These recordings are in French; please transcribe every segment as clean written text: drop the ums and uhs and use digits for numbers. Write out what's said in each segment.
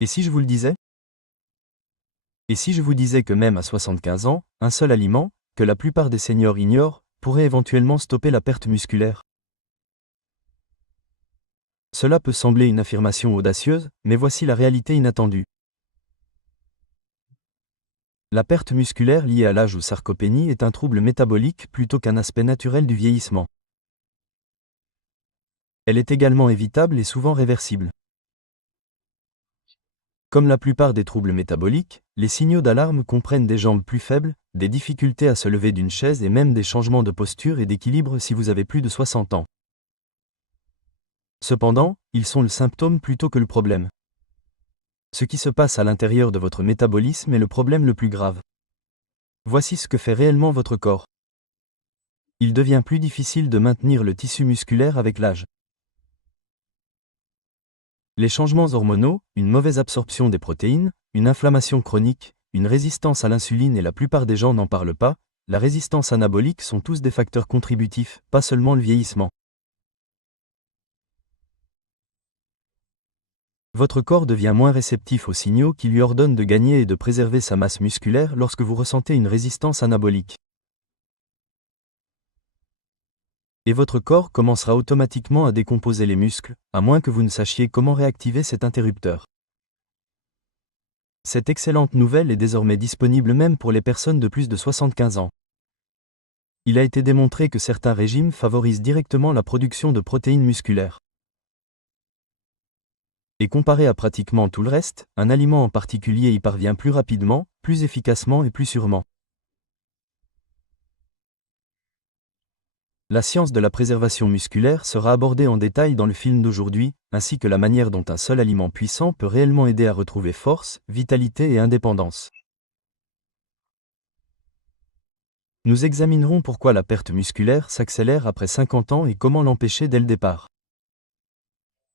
Et si je vous le disais? Et si je vous disais que même à 75 ans, un seul aliment, que la plupart des seniors ignorent, pourrait éventuellement stopper la perte musculaire? Cela peut sembler une affirmation audacieuse, mais voici la réalité inattendue. La perte musculaire liée à l'âge ou sarcopénie est un trouble métabolique plutôt qu'un aspect naturel du vieillissement. Elle est également évitable et souvent réversible. Comme la plupart des troubles métaboliques, les signaux d'alarme comprennent des jambes plus faibles, des difficultés à se lever d'une chaise et même des changements de posture et d'équilibre si vous avez plus de 60 ans. Cependant, ils sont le symptôme plutôt que le problème. Ce qui se passe à l'intérieur de votre métabolisme est le problème le plus grave. Voici ce que fait réellement votre corps. Il devient plus difficile de maintenir le tissu musculaire avec l'âge. Les changements hormonaux, une mauvaise absorption des protéines, une inflammation chronique, une résistance à l'insuline et la plupart des gens n'en parlent pas, la résistance anabolique sont tous des facteurs contributifs, pas seulement le vieillissement. Votre corps devient moins réceptif aux signaux qui lui ordonnent de gagner et de préserver sa masse musculaire lorsque vous ressentez une résistance anabolique. Et votre corps commencera automatiquement à décomposer les muscles, à moins que vous ne sachiez comment réactiver cet interrupteur. Cette excellente nouvelle est désormais disponible même pour les personnes de plus de 75 ans. Il a été démontré que certains régimes favorisent directement la production de protéines musculaires. Et comparé à pratiquement tout le reste, un aliment en particulier y parvient plus rapidement, plus efficacement et plus sûrement. La science de la préservation musculaire sera abordée en détail dans le film d'aujourd'hui, ainsi que la manière dont un seul aliment puissant peut réellement aider à retrouver force, vitalité et indépendance. Nous examinerons pourquoi la perte musculaire s'accélère après 50 ans et comment l'empêcher dès le départ.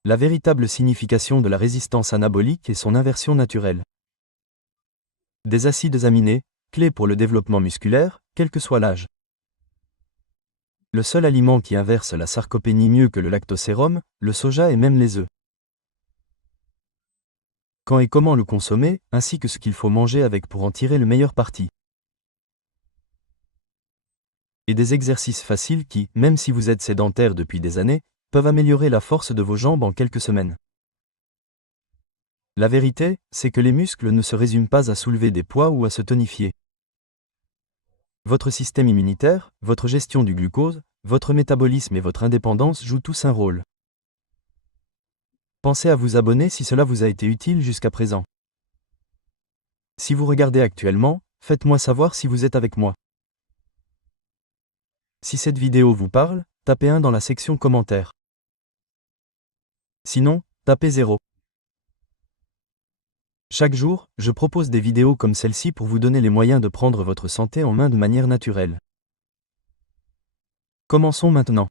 La véritable signification de la résistance anabolique et son inversion naturelle. Des acides aminés, clés pour le développement musculaire, quel que soit l'âge. Le seul aliment qui inverse la sarcopénie mieux que le lactosérum, le soja et même les œufs. Quand et comment le consommer, ainsi que ce qu'il faut manger avec pour en tirer le meilleur parti. Et des exercices faciles qui, même si vous êtes sédentaire depuis des années, peuvent améliorer la force de vos jambes en quelques semaines. La vérité, c'est que les muscles ne se résument pas à soulever des poids ou à se tonifier. Votre système immunitaire, votre gestion du glucose, votre métabolisme et votre indépendance jouent tous un rôle. Pensez à vous abonner si cela vous a été utile jusqu'à présent. Si vous regardez actuellement, faites-moi savoir si vous êtes avec moi. Si cette vidéo vous parle, tapez 1 dans la section commentaires. Sinon, tapez 0. Chaque jour, je propose des vidéos comme celle-ci pour vous donner les moyens de prendre votre santé en main de manière naturelle. Commençons maintenant.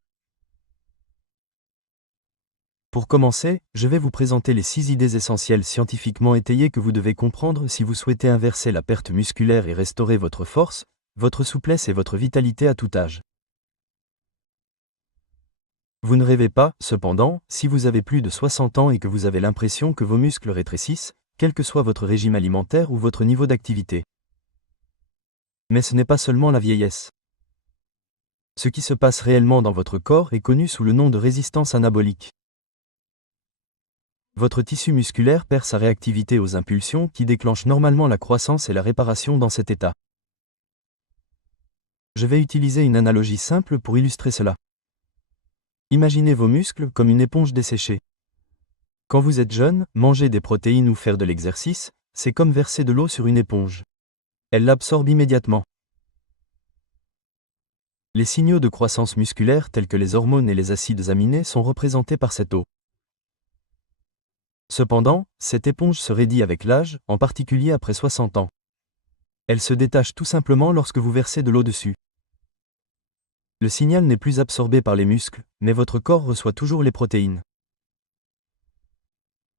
Pour commencer, je vais vous présenter les 6 idées essentielles scientifiquement étayées que vous devez comprendre si vous souhaitez inverser la perte musculaire et restaurer votre force, votre souplesse et votre vitalité à tout âge. Vous ne rêvez pas, cependant, si vous avez plus de 60 ans et que vous avez l'impression que vos muscles rétrécissent, quel que soit votre régime alimentaire ou votre niveau d'activité. Mais ce n'est pas seulement la vieillesse. Ce qui se passe réellement dans votre corps est connu sous le nom de résistance anabolique. Votre tissu musculaire perd sa réactivité aux impulsions qui déclenchent normalement la croissance et la réparation dans cet état. Je vais utiliser une analogie simple pour illustrer cela. Imaginez vos muscles comme une éponge desséchée. Quand vous êtes jeune, manger des protéines ou faire de l'exercice, c'est comme verser de l'eau sur une éponge. Elle l'absorbe immédiatement. Les signaux de croissance musculaire tels que les hormones et les acides aminés sont représentés par cette eau. Cependant, cette éponge se raidit avec l'âge, en particulier après 60 ans. Elle se détache tout simplement lorsque vous versez de l'eau dessus. Le signal n'est plus absorbé par les muscles, mais votre corps reçoit toujours les protéines.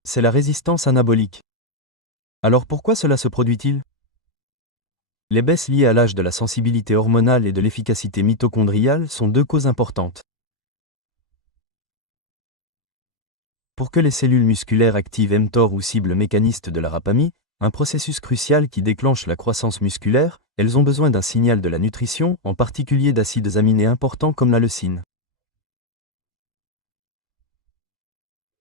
C'est la résistance anabolique. Alors pourquoi cela se produit-il? Les baisses liées à l'âge de la sensibilité hormonale et de l'efficacité mitochondriale sont 2 causes importantes. Pour que les cellules musculaires activent mTOR ou ciblent mécanistes de la rapamie, un processus crucial qui déclenche la croissance musculaire, elles ont besoin d'un signal de la nutrition, en particulier d'acides aminés importants comme la leucine.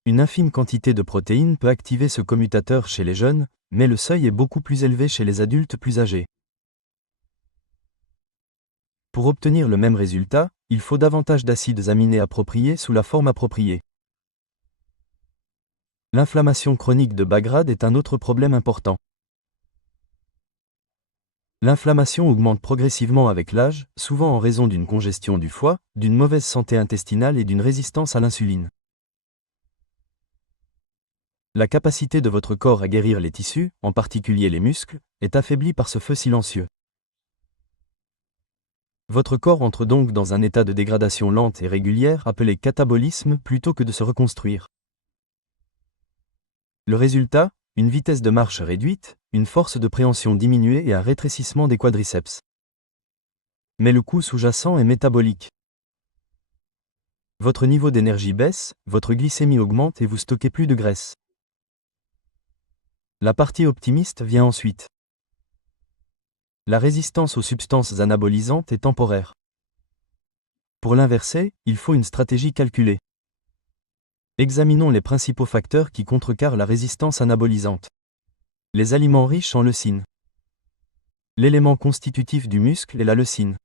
Une infime quantité de protéines peut activer ce commutateur chez les jeunes, mais le seuil est beaucoup plus élevé chez les adultes plus âgés. Pour obtenir le même résultat, il faut davantage d'acides aminés appropriés sous la forme appropriée. L'inflammation chronique de bas grade est un autre problème important. L'inflammation augmente progressivement avec l'âge, souvent en raison d'une congestion du foie, d'une mauvaise santé intestinale et d'une résistance à l'insuline. La capacité de votre corps à guérir les tissus, en particulier les muscles, est affaiblie par ce feu silencieux. Votre corps entre donc dans un état de dégradation lente et régulière appelé catabolisme plutôt que de se reconstruire. Le résultat, une vitesse de marche réduite, une force de préhension diminuée et un rétrécissement des quadriceps. Mais le coût sous-jacent est métabolique. Votre niveau d'énergie baisse, votre glycémie augmente et vous stockez plus de graisse. La partie optimiste vient ensuite. La résistance aux substances anabolisantes est temporaire. Pour l'inverser, il faut une stratégie calculée. Examinons les principaux facteurs qui contrecarrent la résistance anabolisante. Les aliments riches en leucine. L'élément constitutif du muscle est la leucine.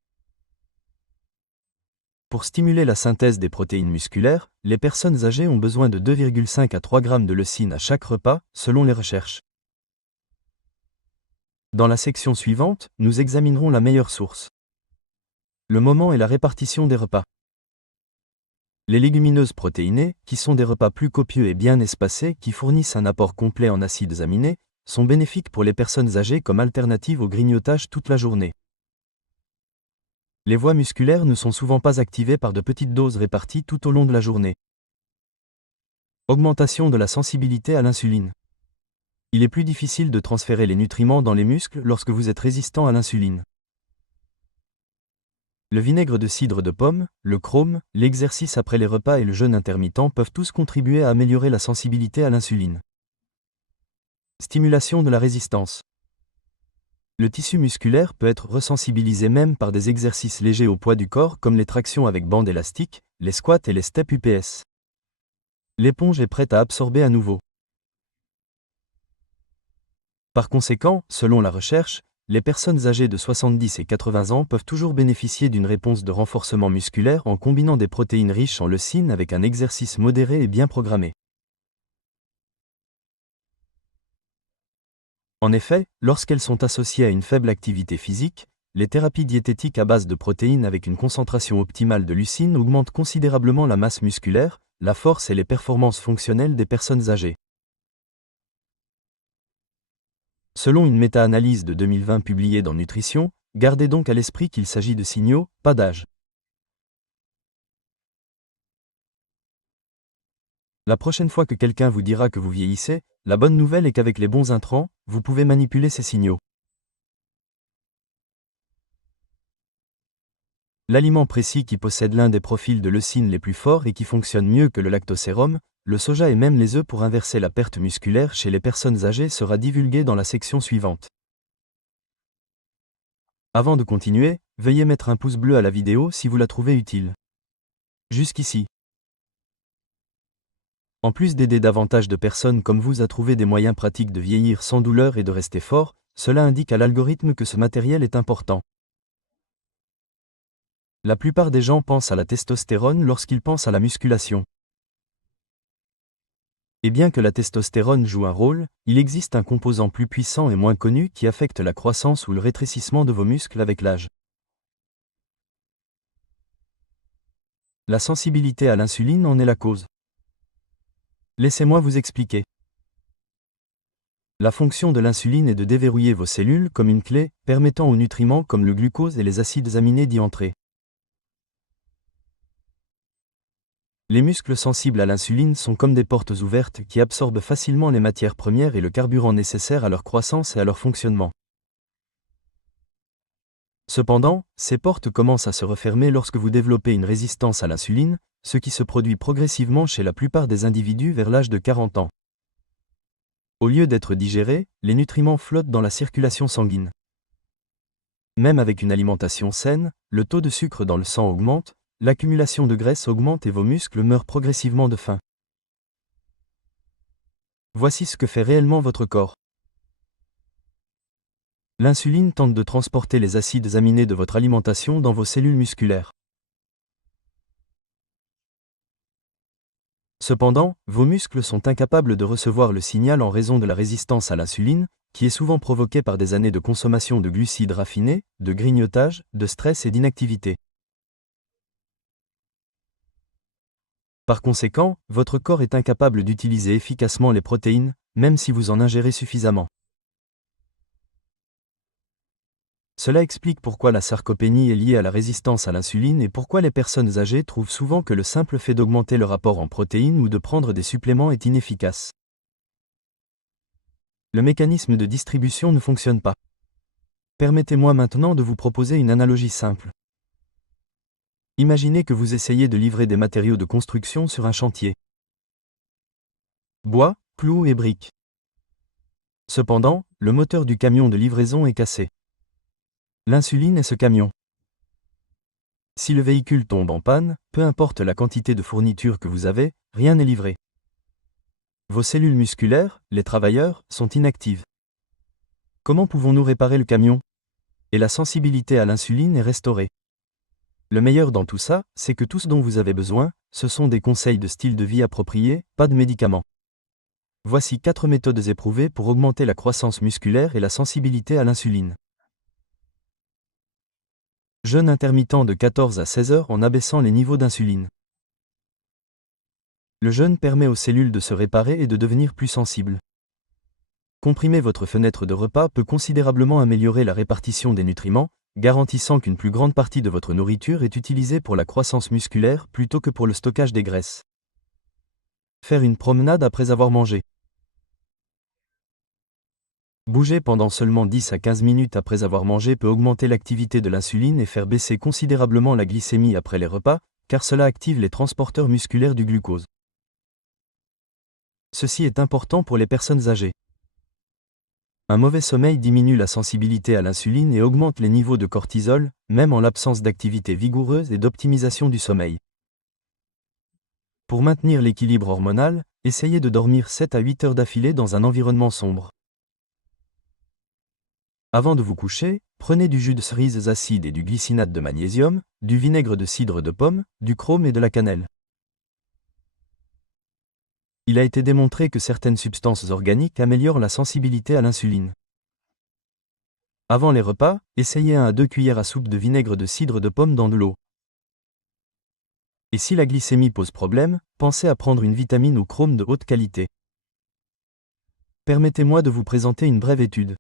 Pour stimuler la synthèse des protéines musculaires, les personnes âgées ont besoin de 2,5 à 3 grammes de leucine à chaque repas, selon les recherches. Dans la section suivante, nous examinerons la meilleure source. Le moment et la répartition des repas. Les légumineuses protéinées, qui sont des repas plus copieux et bien espacés qui fournissent un apport complet en acides aminés, sont bénéfiques pour les personnes âgées comme alternative au grignotage toute la journée. Les voies musculaires ne sont souvent pas activées par de petites doses réparties tout au long de la journée. Augmentation de la sensibilité à l'insuline. Il est plus difficile de transférer les nutriments dans les muscles lorsque vous êtes résistant à l'insuline. Le vinaigre de cidre de pomme, le chrome, l'exercice après les repas et le jeûne intermittent peuvent tous contribuer à améliorer la sensibilité à l'insuline. Stimulation de la résistance. Le tissu musculaire peut être resensibilisé même par des exercices légers au poids du corps comme les tractions avec bande élastique, les squats et les steps UPS. L'éponge est prête à absorber à nouveau. Par conséquent, selon la recherche, les personnes âgées de 70 et 80 ans peuvent toujours bénéficier d'une réponse de renforcement musculaire en combinant des protéines riches en leucine avec un exercice modéré et bien programmé. En effet, lorsqu'elles sont associées à une faible activité physique, les thérapies diététiques à base de protéines avec une concentration optimale de leucine augmentent considérablement la masse musculaire, la force et les performances fonctionnelles des personnes âgées. Selon une méta-analyse de 2020 publiée dans Nutrition, gardez donc à l'esprit qu'il s'agit de signaux, pas d'âge. La prochaine fois que quelqu'un vous dira que vous vieillissez, la bonne nouvelle est qu'avec les bons intrants, vous pouvez manipuler ces signaux. L'aliment précis qui possède l'un des profils de leucine les plus forts et qui fonctionne mieux que le lactosérum, le soja et même les œufs pour inverser la perte musculaire chez les personnes âgées sera divulgué dans la section suivante. Avant de continuer, veuillez mettre un pouce bleu à la vidéo si vous la trouvez utile. Jusqu'ici. En plus d'aider davantage de personnes comme vous à trouver des moyens pratiques de vieillir sans douleur et de rester fort, cela indique à l'algorithme que ce matériel est important. La plupart des gens pensent à la testostérone lorsqu'ils pensent à la musculation. Et bien que la testostérone joue un rôle, il existe un composant plus puissant et moins connu qui affecte la croissance ou le rétrécissement de vos muscles avec l'âge. La sensibilité à l'insuline en est la cause. Laissez-moi vous expliquer. La fonction de l'insuline est de déverrouiller vos cellules comme une clé, permettant aux nutriments comme le glucose et les acides aminés d'y entrer. Les muscles sensibles à l'insuline sont comme des portes ouvertes qui absorbent facilement les matières premières et le carburant nécessaire à leur croissance et à leur fonctionnement. Cependant, ces portes commencent à se refermer lorsque vous développez une résistance à l'insuline, ce qui se produit progressivement chez la plupart des individus vers l'âge de 40 ans. Au lieu d'être digérés, les nutriments flottent dans la circulation sanguine. Même avec une alimentation saine, le taux de sucre dans le sang augmente, l'accumulation de graisse augmente et vos muscles meurent progressivement de faim. Voici ce que fait réellement votre corps. L'insuline tente de transporter les acides aminés de votre alimentation dans vos cellules musculaires. Cependant, vos muscles sont incapables de recevoir le signal en raison de la résistance à l'insuline, qui est souvent provoquée par des années de consommation de glucides raffinés, de grignotage, de stress et d'inactivité. Par conséquent, votre corps est incapable d'utiliser efficacement les protéines, même si vous en ingérez suffisamment. Cela explique pourquoi la sarcopénie est liée à la résistance à l'insuline et pourquoi les personnes âgées trouvent souvent que le simple fait d'augmenter leur apport en protéines ou de prendre des suppléments est inefficace. Le mécanisme de distribution ne fonctionne pas. Permettez-moi maintenant de vous proposer une analogie simple. Imaginez que vous essayez de livrer des matériaux de construction sur un chantier. Bois, clous et briques. Cependant, le moteur du camion de livraison est cassé. L'insuline est ce camion. Si le véhicule tombe en panne, peu importe la quantité de fourniture que vous avez, rien n'est livré. Vos cellules musculaires, les travailleurs, sont inactives. Comment pouvons-nous réparer le camion? Et la sensibilité à l'insuline est restaurée. Le meilleur dans tout ça, c'est que tout ce dont vous avez besoin, ce sont des conseils de style de vie appropriés, pas de médicaments. Voici 4 méthodes éprouvées pour augmenter la croissance musculaire et la sensibilité à l'insuline. Jeûne intermittent de 14 à 16 heures en abaissant les niveaux d'insuline. Le jeûne permet aux cellules de se réparer et de devenir plus sensibles. Comprimer votre fenêtre de repas peut considérablement améliorer la répartition des nutriments, garantissant qu'une plus grande partie de votre nourriture est utilisée pour la croissance musculaire plutôt que pour le stockage des graisses. Faire une promenade après avoir mangé. Bouger pendant seulement 10 à 15 minutes après avoir mangé peut augmenter l'activité de l'insuline et faire baisser considérablement la glycémie après les repas, car cela active les transporteurs musculaires du glucose. Ceci est important pour les personnes âgées. Un mauvais sommeil diminue la sensibilité à l'insuline et augmente les niveaux de cortisol, même en l'absence d'activité vigoureuse et d'optimisation du sommeil. Pour maintenir l'équilibre hormonal, essayez de dormir 7 à 8 heures d'affilée dans un environnement sombre. Avant de vous coucher, prenez du jus de cerises acide et du glycinate de magnésium, du vinaigre de cidre de pomme, du chrome et de la cannelle. Il a été démontré que certaines substances organiques améliorent la sensibilité à l'insuline. Avant les repas, essayez 1 à 2 cuillères à soupe de vinaigre de cidre de pomme dans de l'eau. Et si la glycémie pose problème, pensez à prendre une vitamine au chrome de haute qualité. Permettez-moi de vous présenter une brève étude.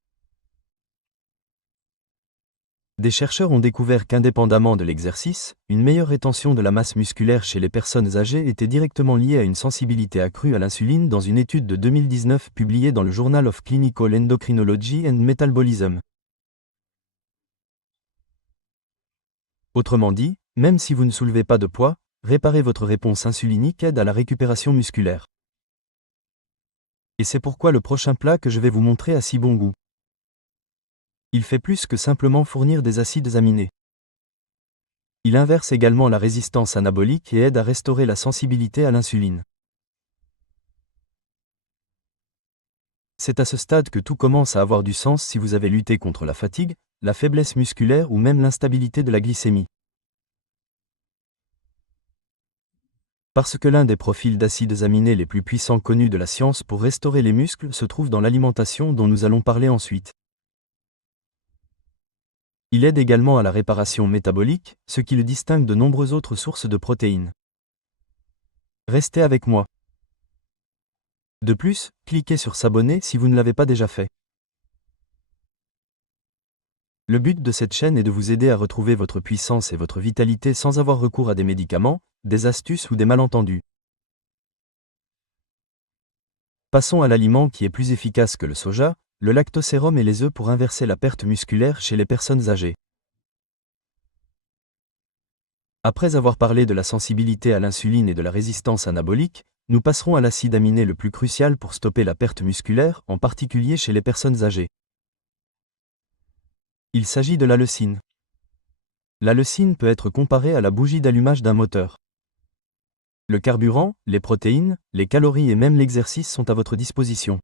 Des chercheurs ont découvert qu'indépendamment de l'exercice, une meilleure rétention de la masse musculaire chez les personnes âgées était directement liée à une sensibilité accrue à l'insuline dans une étude de 2019 publiée dans le Journal of Clinical Endocrinology and Metabolism. Autrement dit, même si vous ne soulevez pas de poids, réparer votre réponse insulinique aide à la récupération musculaire. Et c'est pourquoi le prochain plat que je vais vous montrer a si bon goût. Il fait plus que simplement fournir des acides aminés. Il inverse également la résistance anabolique et aide à restaurer la sensibilité à l'insuline. C'est à ce stade que tout commence à avoir du sens si vous avez lutté contre la fatigue, la faiblesse musculaire ou même l'instabilité de la glycémie. Parce que l'un des profils d'acides aminés les plus puissants connus de la science pour restaurer les muscles se trouve dans l'alimentation dont nous allons parler ensuite. Il aide également à la réparation métabolique, ce qui le distingue de nombreuses autres sources de protéines. Restez avec moi. De plus, cliquez sur s'abonner si vous ne l'avez pas déjà fait. Le but de cette chaîne est de vous aider à retrouver votre puissance et votre vitalité sans avoir recours à des médicaments, des astuces ou des malentendus. Passons à l'aliment qui est plus efficace que le soja, le lactosérum et les œufs pour inverser la perte musculaire chez les personnes âgées. Après avoir parlé de la sensibilité à l'insuline et de la résistance anabolique, nous passerons à l'acide aminé le plus crucial pour stopper la perte musculaire, en particulier chez les personnes âgées. Il s'agit de la leucine. La leucine peut être comparée à la bougie d'allumage d'un moteur. Le carburant, les protéines, les calories et même l'exercice sont à votre disposition.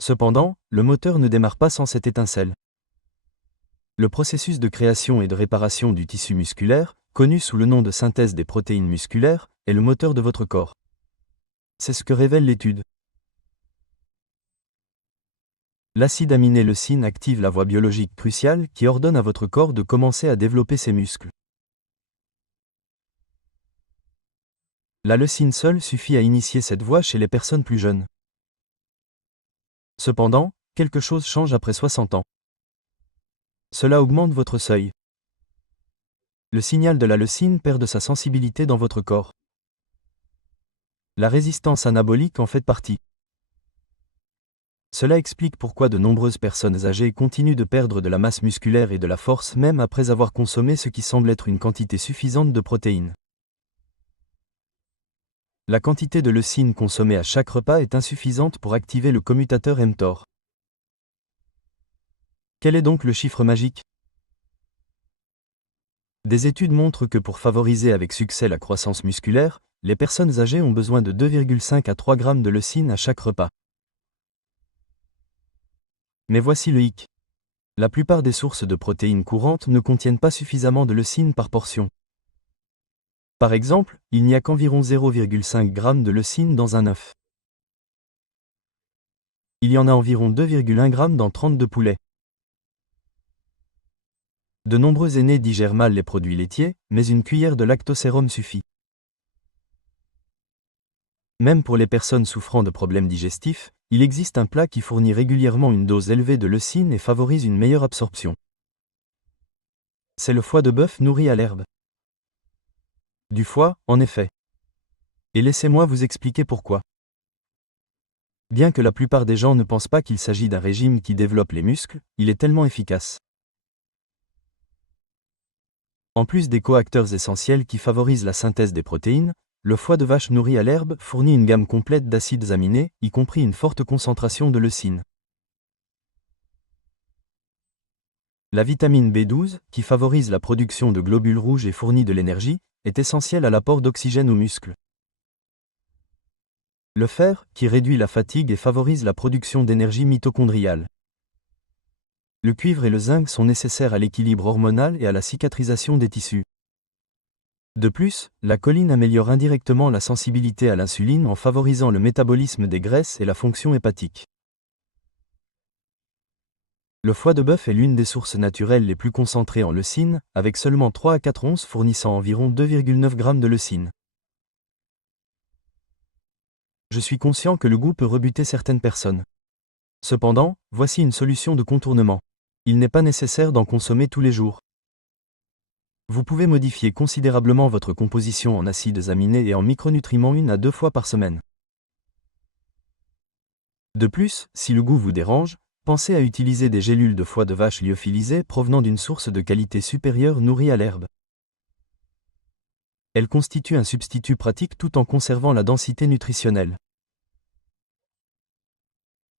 Cependant, le moteur ne démarre pas sans cette étincelle. Le processus de création et de réparation du tissu musculaire, connu sous le nom de synthèse des protéines musculaires, est le moteur de votre corps. C'est ce que révèle l'étude. L'acide aminé leucine active la voie biologique cruciale qui ordonne à votre corps de commencer à développer ses muscles. La leucine seule suffit à initier cette voie chez les personnes plus jeunes. Cependant, quelque chose change après 60 ans. Cela augmente votre seuil. Le signal de la leucine perd de sa sensibilité dans votre corps. La résistance anabolique en fait partie. Cela explique pourquoi de nombreuses personnes âgées continuent de perdre de la masse musculaire et de la force même après avoir consommé ce qui semble être une quantité suffisante de protéines. La quantité de leucine consommée à chaque repas est insuffisante pour activer le commutateur mTOR. Quel est donc le chiffre magique? Des études montrent que pour favoriser avec succès la croissance musculaire, les personnes âgées ont besoin de 2,5 à 3 grammes de leucine à chaque repas. Mais voici le hic. La plupart des sources de protéines courantes ne contiennent pas suffisamment de leucine par portion. Par exemple, il n'y a qu'environ 0,5 g de leucine dans un œuf. Il y en a environ 2,1 g dans 32 poulets. De nombreux aînés digèrent mal les produits laitiers, mais une cuillère de lactosérum suffit. Même pour les personnes souffrant de problèmes digestifs, il existe un plat qui fournit régulièrement une dose élevée de leucine et favorise une meilleure absorption. C'est le foie de bœuf nourri à l'herbe. Du foie, en effet. Et laissez-moi vous expliquer pourquoi. Bien que la plupart des gens ne pensent pas qu'il s'agit d'un régime qui développe les muscles, il est tellement efficace. En plus des coacteurs essentiels qui favorisent la synthèse des protéines, le foie de vache nourri à l'herbe fournit une gamme complète d'acides aminés, y compris une forte concentration de leucine. La vitamine B12, qui favorise la production de globules rouges et fournit de l'énergie, est essentielle à l'apport d'oxygène aux muscles. Le fer, qui réduit la fatigue et favorise la production d'énergie mitochondriale. Le cuivre et le zinc sont nécessaires à l'équilibre hormonal et à la cicatrisation des tissus. De plus, la choline améliore indirectement la sensibilité à l'insuline en favorisant le métabolisme des graisses et la fonction hépatique. Le foie de bœuf est l'une des sources naturelles les plus concentrées en leucine, avec seulement 3 à 4 onces fournissant environ 2,9 g de leucine. Je suis conscient que le goût peut rebuter certaines personnes. Cependant, voici une solution de contournement. Il n'est pas nécessaire d'en consommer tous les jours. Vous pouvez modifier considérablement votre composition en acides aminés et en micronutriments 1 à 2 fois par semaine. De plus, si le goût vous dérange, pensez à utiliser des gélules de foie de vache lyophilisées provenant d'une source de qualité supérieure nourrie à l'herbe. Elles constituent un substitut pratique tout en conservant la densité nutritionnelle.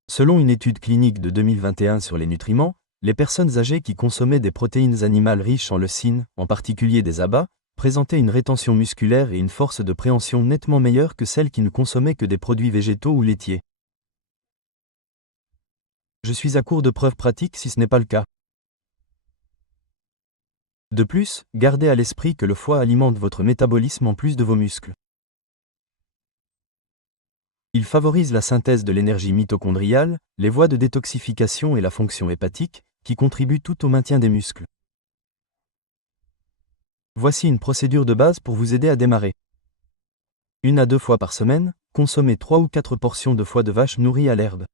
Selon une étude clinique de 2021 sur les nutriments, les personnes âgées qui consommaient des protéines animales riches en leucine, en particulier des abats, présentaient une rétention musculaire et une force de préhension nettement meilleure que celles qui ne consommaient que des produits végétaux ou laitiers. Je suis à court de preuves pratiques si ce n'est pas le cas. De plus, gardez à l'esprit que le foie alimente votre métabolisme en plus de vos muscles. Il favorise la synthèse de l'énergie mitochondriale, les voies de détoxification et la fonction hépatique, qui contribuent tout au maintien des muscles. Voici une procédure de base pour vous aider à démarrer. 1 à 2 fois par semaine, consommez 3 ou 4 portions de foie de vache nourri à l'herbe.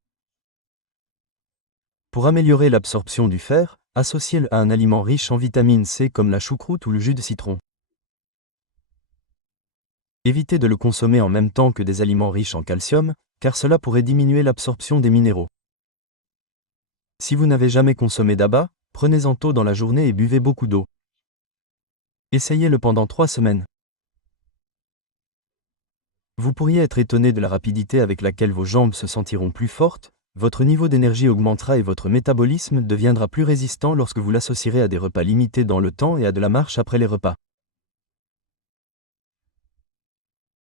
Pour améliorer l'absorption du fer, associez-le à un aliment riche en vitamine C comme la choucroute ou le jus de citron. Évitez de le consommer en même temps que des aliments riches en calcium, car cela pourrait diminuer l'absorption des minéraux. Si vous n'avez jamais consommé d'abats, prenez-en tôt dans la journée et buvez beaucoup d'eau. Essayez-le pendant 3 semaines. Vous pourriez être étonné de la rapidité avec laquelle vos jambes se sentiront plus fortes, votre niveau d'énergie augmentera et votre métabolisme deviendra plus résistant lorsque vous l'associerez à des repas limités dans le temps et à de la marche après les repas.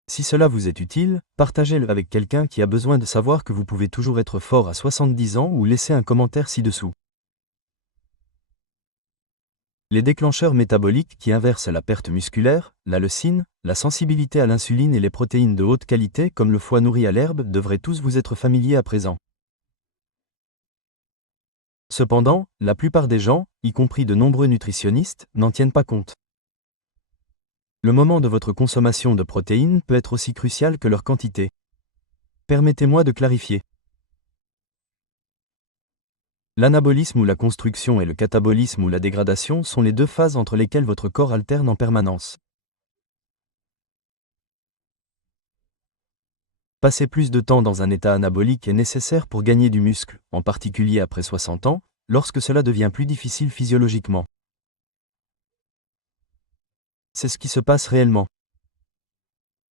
Si cela vous est utile, partagez-le avec quelqu'un qui a besoin de savoir que vous pouvez toujours être fort à 70 ans ou laissez un commentaire ci-dessous. Les déclencheurs métaboliques qui inversent la perte musculaire, la leucine, la sensibilité à l'insuline et les protéines de haute qualité comme le foie nourri à l'herbe devraient tous vous être familiers à présent. Cependant, la plupart des gens, y compris de nombreux nutritionnistes, n'en tiennent pas compte. Le moment de votre consommation de protéines peut être aussi crucial que leur quantité. Permettez-moi de clarifier. L'anabolisme ou la construction et le catabolisme ou la dégradation sont les deux phases entre lesquelles votre corps alterne en permanence. Passer plus de temps dans un état anabolique est nécessaire pour gagner du muscle, en particulier après 60 ans, lorsque cela devient plus difficile physiologiquement. C'est ce qui se passe réellement.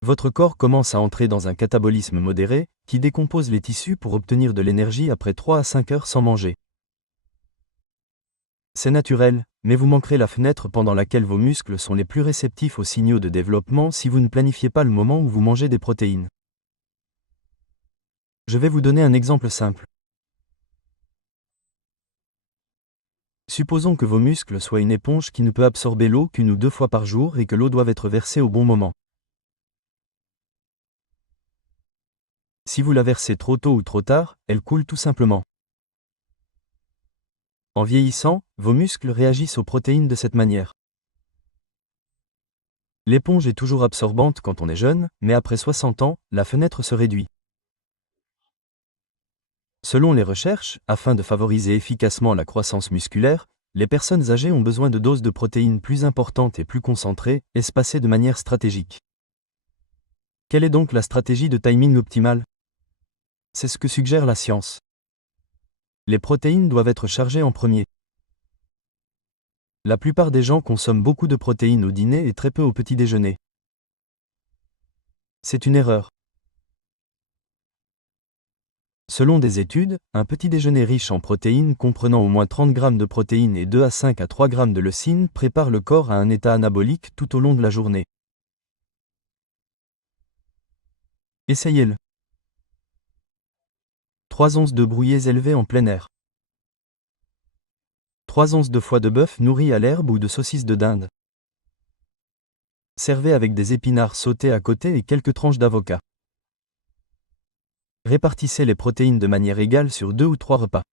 Votre corps commence à entrer dans un catabolisme modéré, qui décompose les tissus pour obtenir de l'énergie après 3 à 5 heures sans manger. C'est naturel, mais vous manquerez la fenêtre pendant laquelle vos muscles sont les plus réceptifs aux signaux de développement si vous ne planifiez pas le moment où vous mangez des protéines. Je vais vous donner un exemple simple. Supposons que vos muscles soient une éponge qui ne peut absorber l'eau qu'une ou 2 fois par jour et que l'eau doive être versée au bon moment. Si vous la versez trop tôt ou trop tard, elle coule tout simplement. En vieillissant, vos muscles réagissent aux protéines de cette manière. L'éponge est toujours absorbante quand on est jeune, mais après 60 ans, la fenêtre se réduit. Selon les recherches, afin de favoriser efficacement la croissance musculaire, les personnes âgées ont besoin de doses de protéines plus importantes et plus concentrées, espacées de manière stratégique. Quelle est donc la stratégie de timing optimale? C'est ce que suggère la science. Les protéines doivent être chargées en premier. La plupart des gens consomment beaucoup de protéines au dîner et très peu au petit déjeuner. C'est une erreur. Selon des études, un petit déjeuner riche en protéines comprenant au moins 30 g de protéines et 2 à 5 à 3 g de leucine prépare le corps à un état anabolique tout au long de la journée. Essayez-le. 3 onces de brouillés élevés en plein air. 3 onces de foie de bœuf nourri à l'herbe ou de saucisses de dinde. Servez avec des épinards sautés à côté et quelques tranches d'avocat. Répartissez les protéines de manière égale sur 2 ou 3 repas.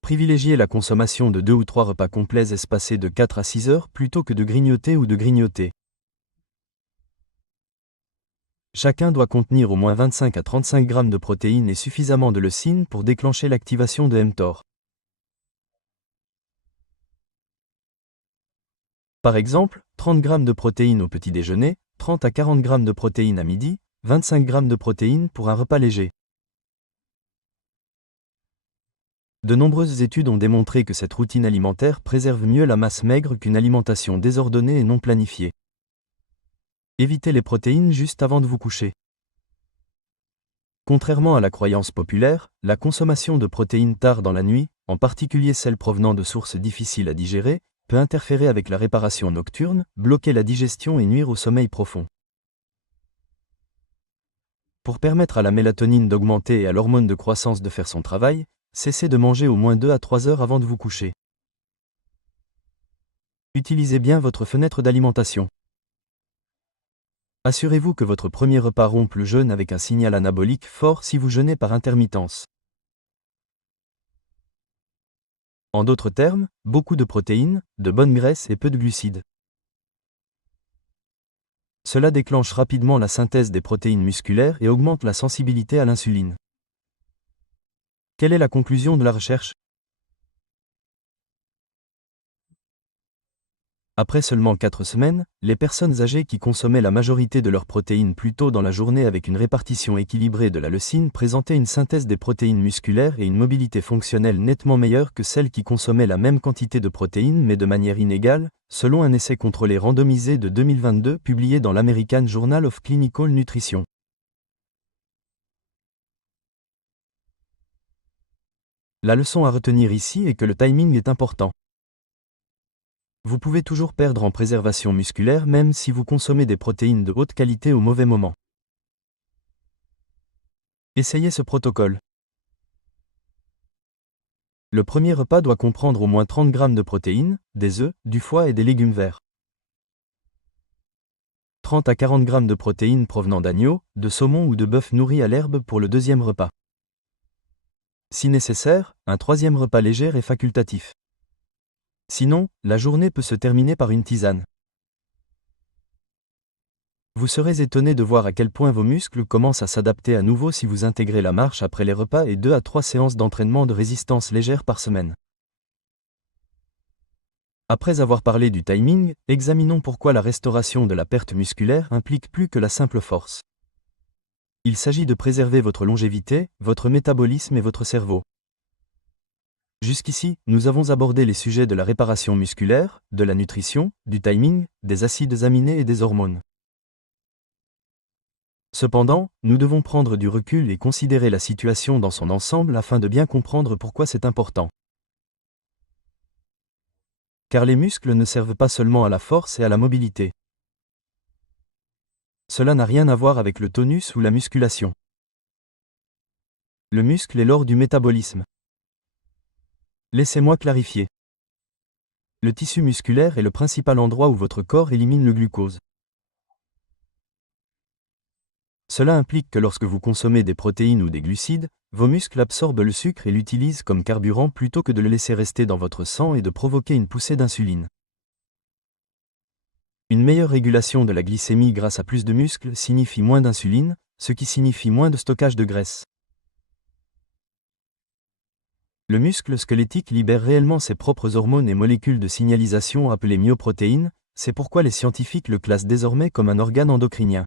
Privilégiez la consommation de 2 ou 3 repas complets espacés de 4 à 6 heures plutôt que de grignoter ou de grignoter. Chacun doit contenir au moins 25 à 35 g de protéines et suffisamment de leucine pour déclencher l'activation de mTOR. Par exemple, 30 g de protéines au petit déjeuner, 30 à 40 g de protéines à midi, 25 g de protéines pour un repas léger. De nombreuses études ont démontré que cette routine alimentaire préserve mieux la masse maigre qu'une alimentation désordonnée et non planifiée. Évitez les protéines juste avant de vous coucher. Contrairement à la croyance populaire, la consommation de protéines tard dans la nuit, en particulier celles provenant de sources difficiles à digérer, peut interférer avec la réparation nocturne, bloquer la digestion et nuire au sommeil profond. Pour permettre à la mélatonine d'augmenter et à l'hormone de croissance de faire son travail, cessez de manger au moins 2 à 3 heures avant de vous coucher. Utilisez bien votre fenêtre d'alimentation. Assurez-vous que votre premier repas rompe le jeûne avec un signal anabolique fort si vous jeûnez par intermittence. En d'autres termes, beaucoup de protéines, de bonnes graisses et peu de glucides. Cela déclenche rapidement la synthèse des protéines musculaires et augmente la sensibilité à l'insuline. Quelle est la conclusion de la recherche? Après seulement 4 semaines, les personnes âgées qui consommaient la majorité de leurs protéines plus tôt dans la journée avec une répartition équilibrée de la leucine présentaient une synthèse des protéines musculaires et une mobilité fonctionnelle nettement meilleure que celles qui consommaient la même quantité de protéines mais de manière inégale, selon un essai contrôlé randomisé de 2022 publié dans l'American Journal of Clinical Nutrition. La leçon à retenir ici est que le timing est important. Vous pouvez toujours perdre en préservation musculaire même si vous consommez des protéines de haute qualité au mauvais moment. Essayez ce protocole. Le premier repas doit comprendre au moins 30 g de protéines, des œufs, du foie et des légumes verts. 30 à 40 g de protéines provenant d'agneau, de saumon ou de bœuf nourri à l'herbe pour le deuxième repas. Si nécessaire, un troisième repas léger est facultatif. Sinon, la journée peut se terminer par une tisane. Vous serez étonné de voir à quel point vos muscles commencent à s'adapter à nouveau si vous intégrez la marche après les repas et 2 à 3 séances d'entraînement de résistance légère par semaine. Après avoir parlé du timing, examinons pourquoi la restauration de la perte musculaire implique plus que la simple force. Il s'agit de préserver votre longévité, votre métabolisme et votre cerveau. Jusqu'ici, nous avons abordé les sujets de la réparation musculaire, de la nutrition, du timing, des acides aminés et des hormones. Cependant, nous devons prendre du recul et considérer la situation dans son ensemble afin de bien comprendre pourquoi c'est important. Car les muscles ne servent pas seulement à la force et à la mobilité. Cela n'a rien à voir avec le tonus ou la musculation. Le muscle est l'or du métabolisme. Laissez-moi clarifier. Le tissu musculaire est le principal endroit où votre corps élimine le glucose. Cela implique que lorsque vous consommez des protéines ou des glucides, vos muscles absorbent le sucre et l'utilisent comme carburant plutôt que de le laisser rester dans votre sang et de provoquer une poussée d'insuline. Une meilleure régulation de la glycémie grâce à plus de muscles signifie moins d'insuline, ce qui signifie moins de stockage de graisse. Le muscle squelettique libère réellement ses propres hormones et molécules de signalisation appelées myoprotéines, c'est pourquoi les scientifiques le classent désormais comme un organe endocrinien.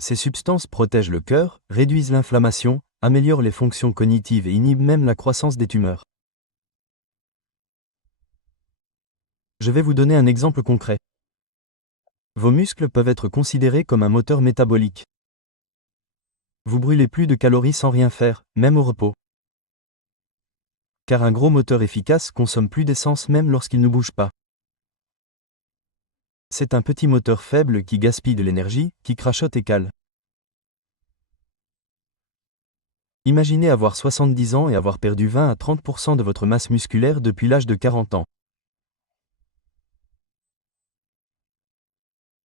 Ces substances protègent le cœur, réduisent l'inflammation, améliorent les fonctions cognitives et inhibent même la croissance des tumeurs. Je vais vous donner un exemple concret. Vos muscles peuvent être considérés comme un moteur métabolique. Vous brûlez plus de calories sans rien faire, même au repos. Car un gros moteur efficace consomme plus d'essence même lorsqu'il ne bouge pas. C'est un petit moteur faible qui gaspille de l'énergie, qui crachote et cale. Imaginez avoir 70 ans et avoir perdu 20 à 30% de votre masse musculaire depuis l'âge de 40 ans.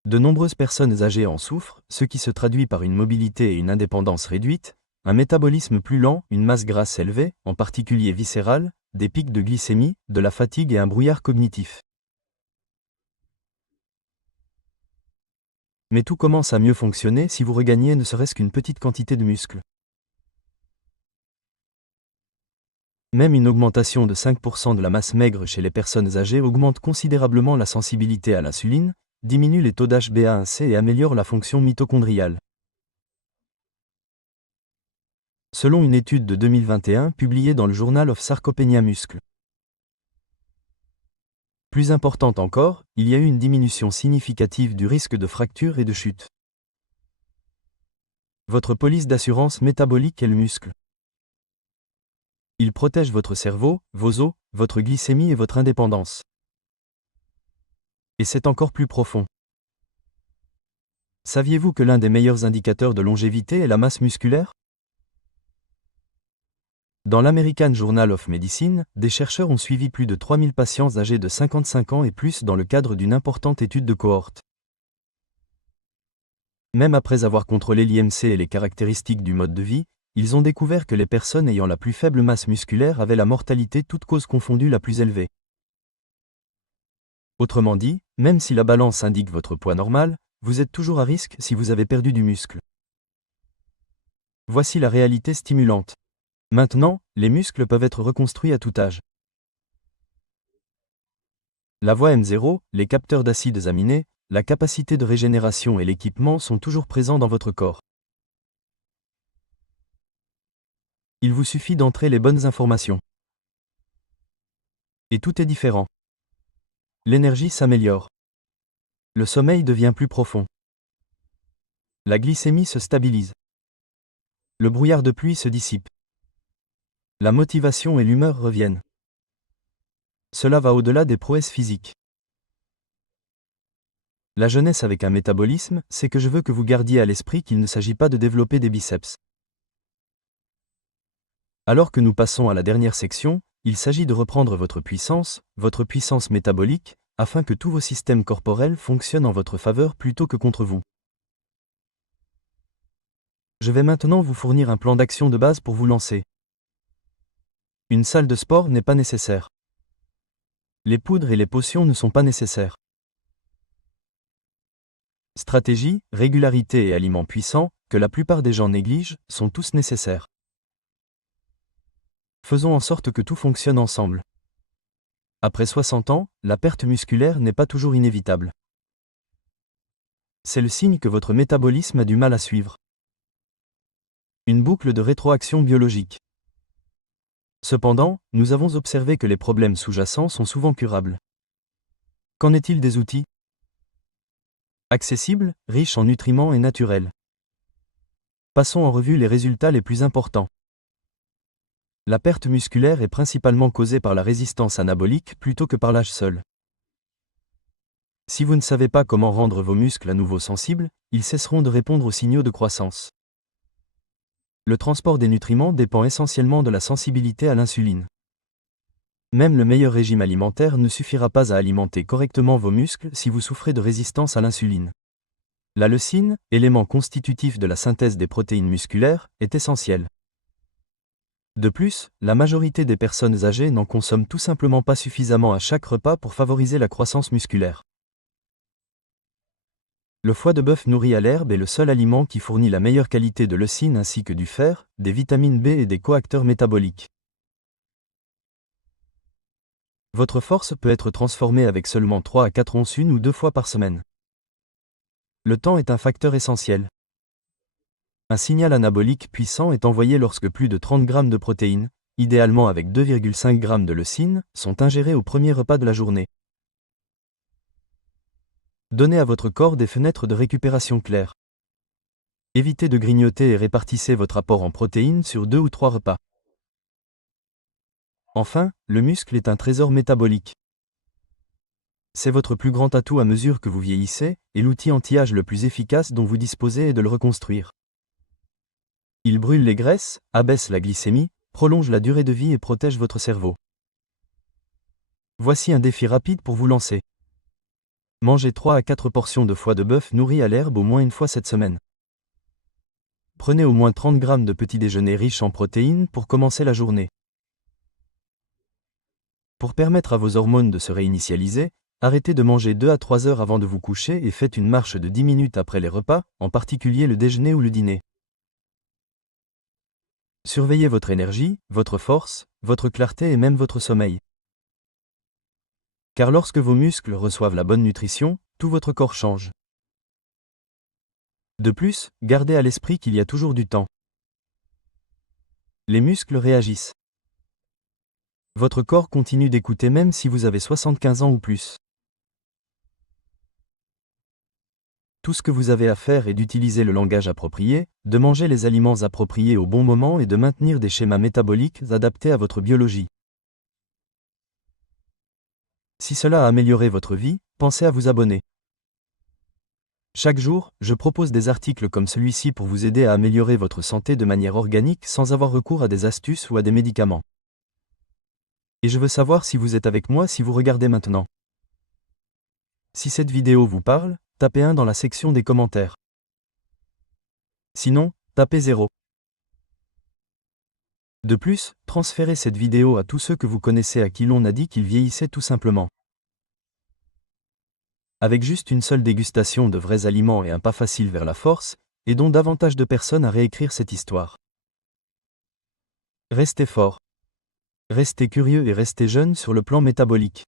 De nombreuses personnes âgées en souffrent, ce qui se traduit par une mobilité et une indépendance réduite, un métabolisme plus lent, une masse grasse élevée, en particulier viscérale, des pics de glycémie, de la fatigue et un brouillard cognitif. Mais tout commence à mieux fonctionner si vous regagnez ne serait-ce qu'une petite quantité de muscles. Même une augmentation de 5% de la masse maigre chez les personnes âgées augmente considérablement la sensibilité à l'insuline, diminue les taux d'HbA1c et améliore la fonction mitochondriale. Selon une étude de 2021 publiée dans le Journal of Sarcopenia Muscle. Plus importante encore, il y a eu une diminution significative du risque de fracture et de chute. Votre police d'assurance métabolique est le muscle. Il protège votre cerveau, vos os, votre glycémie et votre indépendance. Et c'est encore plus profond. Saviez-vous que l'un des meilleurs indicateurs de longévité est la masse musculaire ? Dans l'American Journal of Medicine, des chercheurs ont suivi plus de 3000 patients âgés de 55 ans et plus dans le cadre d'une importante étude de cohorte. Même après avoir contrôlé l'IMC et les caractéristiques du mode de vie, ils ont découvert que les personnes ayant la plus faible masse musculaire avaient la mortalité toutes causes confondues la plus élevée. Autrement dit, même si la balance indique votre poids normal, vous êtes toujours à risque si vous avez perdu du muscle. Voici la réalité stimulante. Maintenant, les muscles peuvent être reconstruits à tout âge. La voie M0, les capteurs d'acides aminés, la capacité de régénération et l'équipement sont toujours présents dans votre corps. Il vous suffit d'entrer les bonnes informations. Et tout est différent. L'énergie s'améliore. Le sommeil devient plus profond. La glycémie se stabilise. Le brouillard de pluie se dissipe. La motivation et l'humeur reviennent. Cela va au-delà des prouesses physiques. La jeunesse avec un métabolisme, c'est que je veux que vous gardiez à l'esprit qu'il ne s'agit pas de développer des biceps. Alors que nous passons à la dernière section, il s'agit de reprendre votre puissance métabolique, afin que tous vos systèmes corporels fonctionnent en votre faveur plutôt que contre vous. Je vais maintenant vous fournir un plan d'action de base pour vous lancer. Une salle de sport n'est pas nécessaire. Les poudres et les potions ne sont pas nécessaires. Stratégie, régularité et aliments puissants, que la plupart des gens négligent, sont tous nécessaires. Faisons en sorte que tout fonctionne ensemble. Après 60 ans, la perte musculaire n'est pas toujours inévitable. C'est le signe que votre métabolisme a du mal à suivre. Une boucle de rétroaction biologique. Cependant, nous avons observé que les problèmes sous-jacents sont souvent curables. Qu'en est-il des outils ? Accessibles, riches en nutriments et naturels. Passons en revue les résultats les plus importants. La perte musculaire est principalement causée par la résistance anabolique plutôt que par l'âge seul. Si vous ne savez pas comment rendre vos muscles à nouveau sensibles, ils cesseront de répondre aux signaux de croissance. Le transport des nutriments dépend essentiellement de la sensibilité à l'insuline. Même le meilleur régime alimentaire ne suffira pas à alimenter correctement vos muscles si vous souffrez de résistance à l'insuline. La leucine, élément constitutif de la synthèse des protéines musculaires, est essentielle. De plus, la majorité des personnes âgées n'en consomment tout simplement pas suffisamment à chaque repas pour favoriser la croissance musculaire. Le foie de bœuf nourri à l'herbe est le seul aliment qui fournit la meilleure qualité de leucine ainsi que du fer, des vitamines B et des coacteurs métaboliques. Votre force peut être transformée avec seulement 3 à 4 onces une ou 2 fois par semaine. Le temps est un facteur essentiel. Un signal anabolique puissant est envoyé lorsque plus de 30 g de protéines, idéalement avec 2,5 g de leucine, sont ingérés au premier repas de la journée. Donnez à votre corps des fenêtres de récupération claires. Évitez de grignoter et répartissez votre apport en protéines sur 2 ou 3 repas. Enfin, le muscle est un trésor métabolique. C'est votre plus grand atout à mesure que vous vieillissez, et l'outil anti-âge le plus efficace dont vous disposez est de le reconstruire. Il brûle les graisses, abaisse la glycémie, prolonge la durée de vie et protège votre cerveau. Voici un défi rapide pour vous lancer. Mangez 3 à 4 portions de foie de bœuf nourri à l'herbe au moins une fois cette semaine. Prenez au moins 30 g de petit déjeuner riche en protéines pour commencer la journée. Pour permettre à vos hormones de se réinitialiser, arrêtez de manger 2 à 3 heures avant de vous coucher et faites une marche de 10 minutes après les repas, en particulier le déjeuner ou le dîner. Surveillez votre énergie, votre force, votre clarté et même votre sommeil. Car lorsque vos muscles reçoivent la bonne nutrition, tout votre corps change. De plus, gardez à l'esprit qu'il y a toujours du temps. Les muscles réagissent. Votre corps continue d'écouter même si vous avez 75 ans ou plus. Tout ce que vous avez à faire est d'utiliser le langage approprié, de manger les aliments appropriés au bon moment et de maintenir des schémas métaboliques adaptés à votre biologie. Si cela a amélioré votre vie, pensez à vous abonner. Chaque jour, je propose des articles comme celui-ci pour vous aider à améliorer votre santé de manière organique sans avoir recours à des astuces ou à des médicaments. Et je veux savoir si vous êtes avec moi si vous regardez maintenant. Si cette vidéo vous parle, tapez 1 dans la section des commentaires. Sinon, tapez 0. De plus, transférez cette vidéo à tous ceux que vous connaissez à qui l'on a dit qu'ils vieillissaient tout simplement. Avec juste une seule dégustation de vrais aliments et un pas facile vers la force, aidons davantage de personnes à réécrire cette histoire. Restez fort. Restez curieux et restez jeune sur le plan métabolique.